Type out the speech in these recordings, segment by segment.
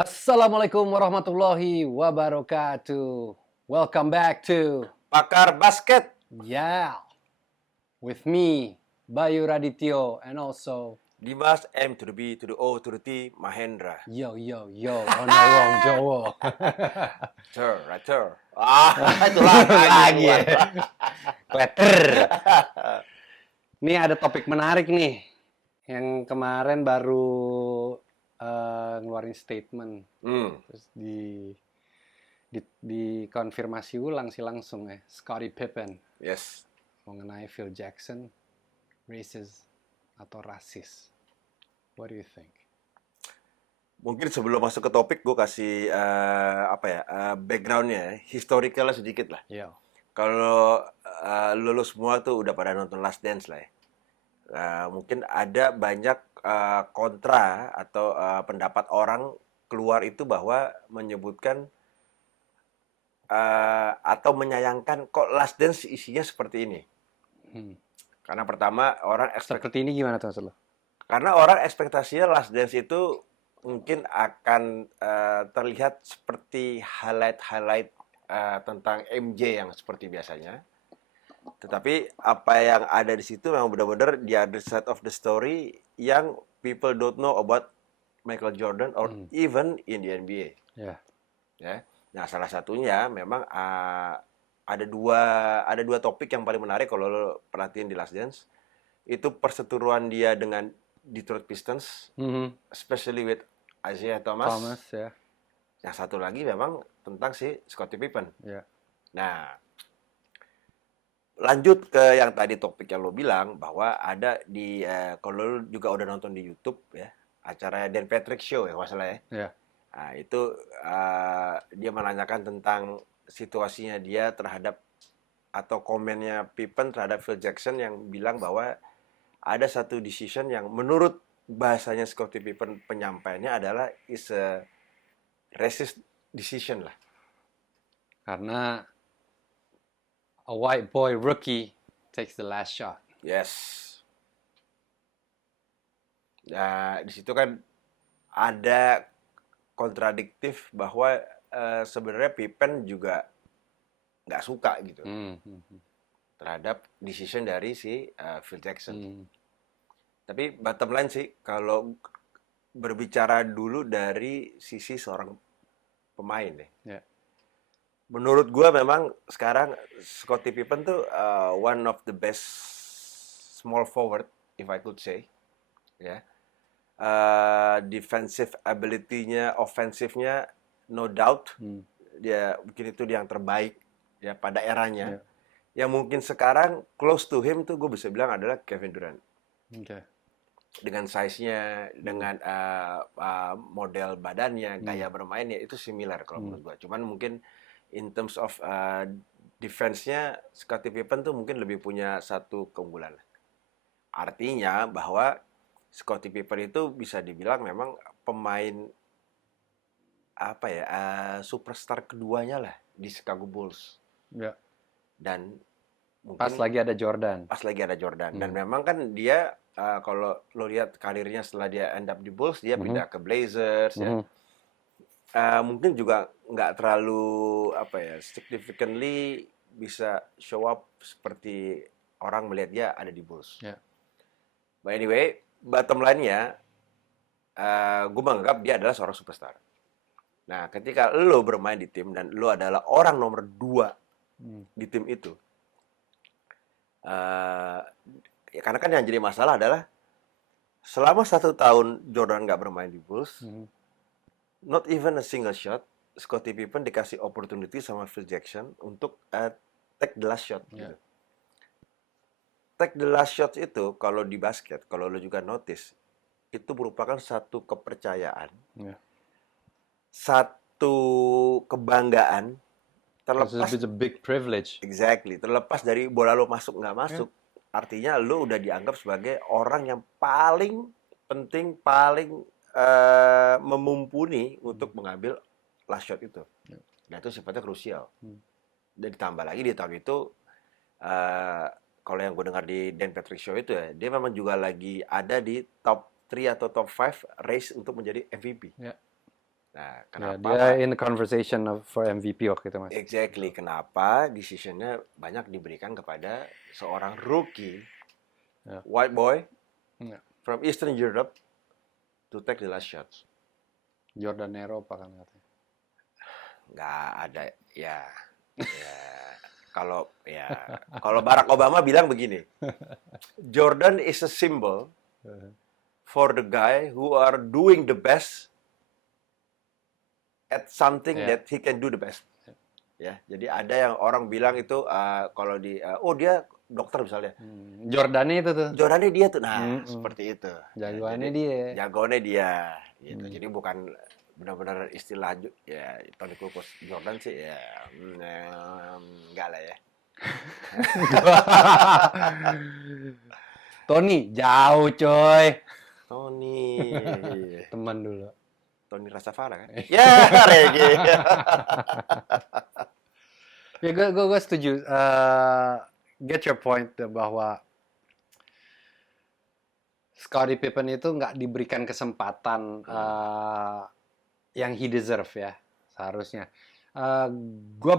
Assalamualaikum warahmatullahi wabarakatuh. Welcome back to Pakar Basket. Yeah with me Bayu Radityo and also Dimas M to the B to the O to the T Mahendra. yo ono wong Jowo. Racer. Itulah Lagi ya. Kleter. Nih ada topik menarik nih yang kemarin baru ngeluarin statement. Terus dikonfirmasi ulang sih langsung ya, Scottie Pippen Yes. mengenai Phil Jackson, racist atau rasis. What do you think? Mungkin sebelum masuk ke topik, gue kasih backgroundnya, historicalnya sedikit lah. Yo. Kalau lu semua tuh udah pada nonton Last Dance lah ya. Mungkin ada banyak kontra atau pendapat orang keluar itu bahwa menyebutkan atau menyayangkan kok Last Dance isinya seperti ini. Karena pertama orang Seperti ini gimana tuh maksud lo? karena orang ekspektasinya Last Dance itu mungkin akan terlihat seperti highlight tentang MJ yang seperti biasanya. Tetapi apa yang ada di situ memang benar-benar the other side of the story yang people don't know about Michael Jordan or even in the NBA. Yeah. Ya. Nah, salah satunya memang ada dua topik yang paling menarik kalau lo perhatiin di Last Dance. Itu perseteruan dia dengan Detroit Pistons, especially with Isaiah Thomas. Ya. Yang satu lagi memang tentang si Scottie Pippen. Yeah. Nah, lanjut ke yang tadi topik yang lo bilang bahwa ada di kalau lo juga udah nonton di YouTube ya, acara Dan Patrick Show ya masalah ya. Yeah. Nah, itu dia menanyakan tentang situasinya dia terhadap atau komennya Pippen terhadap Phil Jackson yang bilang bahwa ada satu decision yang menurut bahasanya Scottie Pippen penyampaiannya adalah is a racist decision lah. Karena a white boy rookie takes the last shot. Yes. Nah, di situ kan ada kontradiktif bahwa sebenarnya Pippen juga nggak suka gitu terhadap decision dari si Phil Jackson. Tapi bottom line sih, kalau berbicara dulu dari sisi seorang pemain deh. Yeah. Menurut gue memang sekarang Scottie Pippen tuh one of the best small forward, if I could say. Ya. Defensive ability-nya, offensive-nya, no doubt. Dia mungkin itu yang terbaik ya pada eranya. Yeah. Yang mungkin sekarang close to him tuh gue bisa bilang adalah Kevin Durant. Okay. Dengan size-nya, dengan model badannya, gaya bermainnya itu similar kalau menurut gue. Cuman mungkin in terms of defense-nya Scottie Pippen tuh mungkin lebih punya satu keunggulan. Artinya bahwa Scottie Pippen itu bisa dibilang memang pemain superstar keduanya lah di Chicago Bulls. Yeah. Dan mungkin Pas lagi ada Jordan. Dan memang kan dia kalau lo lihat karirnya setelah dia end up di Bulls, dia pindah ke Blazers ya. Mungkin juga nggak terlalu significantly bisa show up seperti orang melihat dia ada di Bulls. Yeah. But anyway, bottom line-nya gue menganggap dia adalah seorang superstar. Nah, ketika lo bermain di tim dan lo adalah orang nomor 2 di tim itu, ya karena kan yang jadi masalah adalah selama 1 tahun Jordan nggak bermain di Bulls, not even a single shot, Scottie Pippen dikasih opportunity sama Phil Jackson untuk take the last shot. Yeah. Gitu. Take the last shot itu kalau di basket, kalau lo juga notice, itu merupakan satu kepercayaan, satu kebanggaan, terlepas It's a big privilege. Exactly, terlepas dari bola lo masuk nggak masuk, artinya lo udah dianggap sebagai orang yang paling penting, paling memumpuni untuk mengambil last shot itu. Dan itu sifatnya krusial. Dan ditambah lagi di tahun itu, kalau yang gue dengar di Dan Patrick Show itu ya, dia memang juga lagi ada di top 3 atau top 5 race untuk menjadi MVP. Yeah. Nah, Ya, kenapa? dia in the conversation for MVP waktu itu, Mas. Exactly, kenapa decision-nya banyak diberikan kepada seorang rookie, Ya. white boy Ya. from Eastern Europe to take the last shots. Jordan Eropa kan katanya. Nggak ada, ya, kalau Barack Obama bilang begini, Jordan is a symbol for the guy who are doing the best at something Ya. that he can do the best. Ya, jadi ada yang orang bilang itu kalau oh dia dokter misalnya. Jordannya itu tuh. Jordannya dia tuh. Nah, seperti itu. Jagoannya jadi, dia. Jagoannya dia gitu. Jadi bukan benar-benar istilah ya Toni Kukoc Jordan sih ya enggak lah ya. Tony jauh coy. Tony Teman dulu. Tony Rastafari kan? Ya, reggae. Ya gue setuju. Get your point bahwa Scottie Pippen itu nggak diberikan kesempatan yang he deserve ya seharusnya. Gue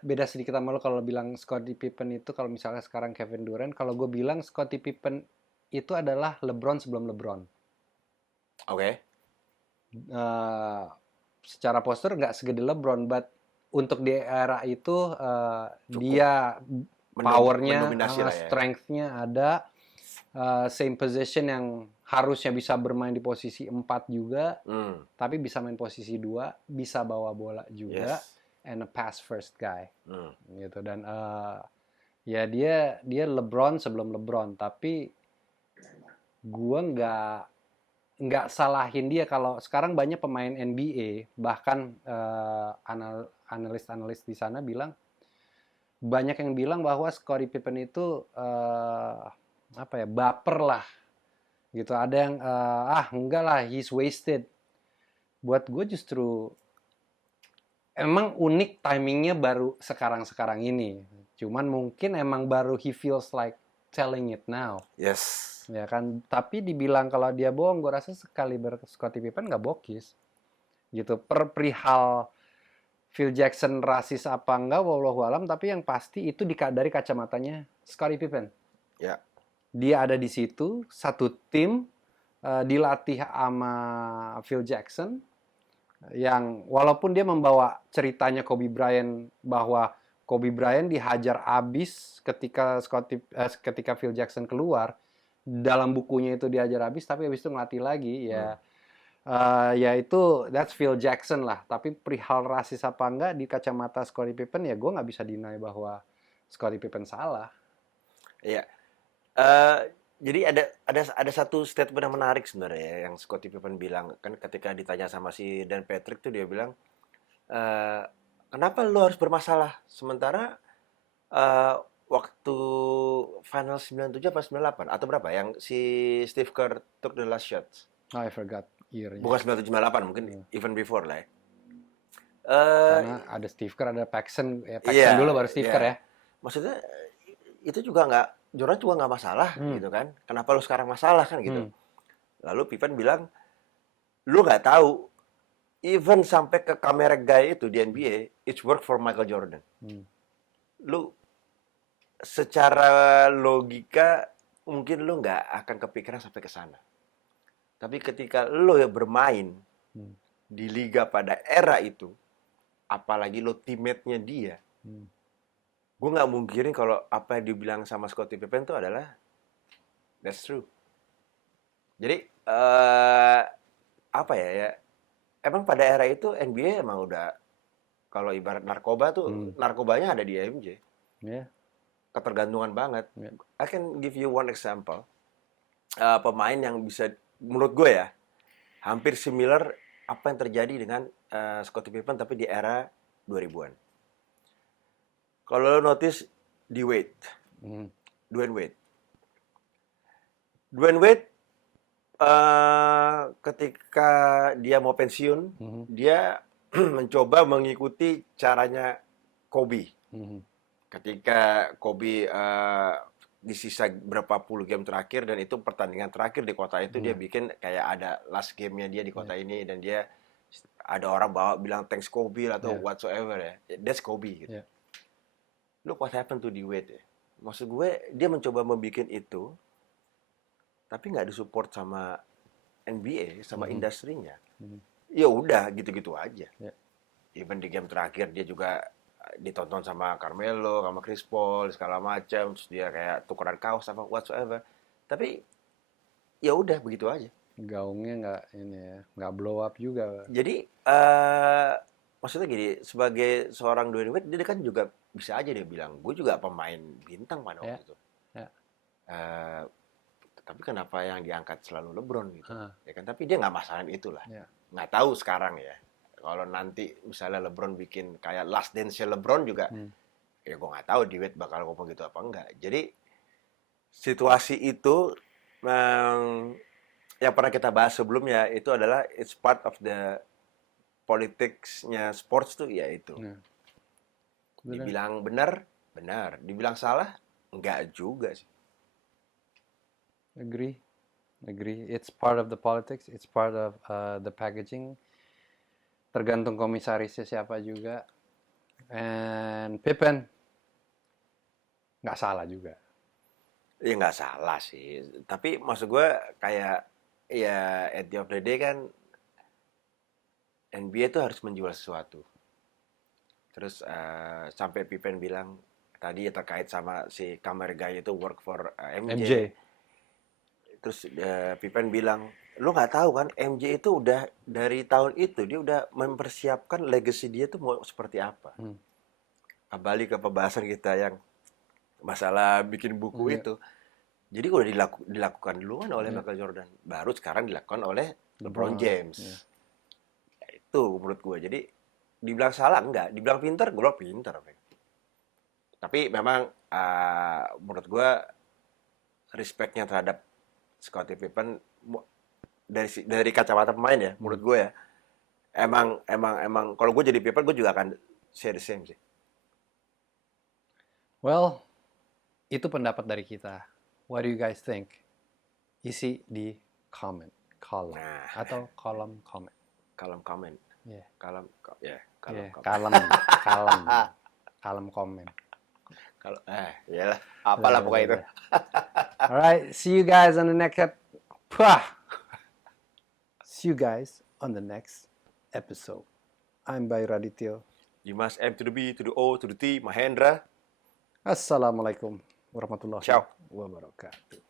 beda sedikit sama lo kalau bilang Scottie Pippen itu kalau misalnya sekarang Kevin Durant, kalau gue bilang Scottie Pippen itu adalah LeBron sebelum LeBron. Oke. Secara postur nggak segede LeBron, but untuk di era itu dia powernya, strength-nya ada, same position yang harusnya bisa bermain di posisi 4 juga, tapi bisa main posisi 2, bisa bawa bola juga, and a pass first guy, gitu. Dan ya dia LeBron sebelum LeBron, tapi gua nggak salahin dia kalau sekarang banyak pemain NBA, bahkan analis-analis di sana bilang, banyak yang bilang bahwa Scottie Pippen itu baper lah gitu. Ada yang enggak lah, he's wasted. Buat gue justru emang unik timingnya baru sekarang ini. Cuman mungkin emang baru he feels like telling it now. Yes. Ya kan, tapi dibilang kalau dia bohong, gue rasa sekali Scottie Pippen nggak bokis gitu. Perihal Phil Jackson rasis apa enggak, wallahu alam, tapi yang pasti itu dari kacamatanya Scottie Pippen. Ya. Dia ada di situ, satu tim, dilatih sama Phil Jackson, yang walaupun dia membawa ceritanya Kobe Bryant, bahwa Kobe Bryant dihajar abis ketika Phil Jackson keluar, dalam bukunya itu dihajar abis, tapi abis itu ngelatih lagi, ya. Ya itu that's Phil Jackson lah. Tapi perihal rasis apa enggak di kacamata Scottie Pippen, ya gue nggak bisa deny bahwa Scottie Pippen salah. Iya. Jadi ada satu statement yang menarik sebenarnya yang Scottie Pippen bilang kan ketika ditanya sama si Dan Patrick tuh dia bilang, kenapa lo harus bermasalah sementara waktu final 97 apa 98 atau berapa yang si Steve Kerr took the last shots. Oh, I forgot year-nya. Bukan 97 98 mungkin even before lah ya. Karena ada Steve Kerr, ada Paxson, dulu baru Steve Kerr ya. Maksudnya itu juga Jordan juga nggak masalah gitu kan. Kenapa lu sekarang masalah kan gitu. Lalu Pippen bilang, lu nggak tahu even sampai ke kamera guy itu di NBA, it's work for Michael Jordan. Lu secara logika mungkin lu nggak akan kepikiran sampai ke sana. Tapi ketika lu ya bermain di liga pada era itu, apalagi lu teammate-nya dia, gue nggak mungkirin kalau apa yang dibilang sama Scottie Pippen itu adalah that's true. Jadi apa ya? Emang pada era itu NBA emang udah kalau ibarat narkoba tuh narkobanya ada di MJ. Yeah. Ketergantungan banget. Yeah. I can give you one example. Pemain yang bisa menurut gue ya hampir similar apa yang terjadi dengan Scottie Pippen tapi di era 2000-an. Kalau lo notice di Wade, Dwayne Wade. Dwayne Wade ketika dia mau pensiun, dia mencoba mengikuti caranya Kobe. Ketika Kobe di sisa berapa puluh game terakhir dan itu pertandingan terakhir di kota itu dia bikin kayak ada last game-nya dia di kota ini dan dia ada orang bilang thanks Kobe atau Yeah. whatsoever ya. That's Kobe gitu. Yeah. Look what happened to D-Wade ya. Maksud gue dia mencoba membuat itu tapi nggak disupport sama NBA sama industrinya. Ya udah gitu-gitu aja. Yeah. Even di game terakhir dia juga ditonton sama Carmelo, sama Chris Paul segala macam, terus dia kayak tukeran kaos apa whatsoever. Tapi ya udah begitu aja. Gaungnya nggak blow up juga. Jadi maksudnya gini, sebagai seorang Dwayne Wade dia kan juga bisa aja dia bilang, gue juga pemain bintang pada waktu itu. Tapi kenapa yang diangkat selalu LeBron gitu? Ya kan, tapi dia nggak masalahin itulah. Nggak tahu sekarang ya. Kalau nanti misalnya LeBron bikin kayak Last Dance LeBron juga, ya gue nggak tahu Wade bakal ngomong gitu apa enggak. Jadi situasi itu yang pernah kita bahas sebelumnya itu adalah it's part of the politics-nya sports tuh ya itu. Dibilang benar, dibilang salah, enggak juga sih. Agree. It's part of the politics, it's part of the packaging. Tergantung komisarisnya siapa juga. And Pippen nggak salah juga. Ya nggak salah sih. Tapi maksud gue kayak ya at the end of the day kan NBA tuh harus menjual sesuatu. Terus sampai Pippen bilang tadi ya terkait sama si kamera guy itu work for MJ. Terus Pippen bilang, lu nggak tahu kan MJ itu udah dari tahun itu dia udah mempersiapkan legacy dia tuh mau seperti apa. Kembali ke pembahasan kita yang masalah bikin buku itu. Jadi udah dilakukan duluan oleh Michael Jordan, baru sekarang dilakukan oleh LeBron James. Ya, itu menurut gue. Jadi dibilang salah enggak, dibilang pintar, gue bilang pintar. Tapi memang menurut gue respect-nya terhadap Scottie Pippen dari kacamata pemain ya, menurut gue ya. Emang kalau gue jadi Pippen gue juga akan share the same sih. Well, itu pendapat dari kita. What do you guys think? Isi di kolom atau kolom komen. Kolom komen. Yeah. Kolom komen. Kalau iyalah, apalah pokoknya itu. Alright, see you guys on the next episode. I'm Bayu Radityo. Dimas M to the B to the O to the T Mahendra. Assalamualaikum warahmatullahi wabarakatuh.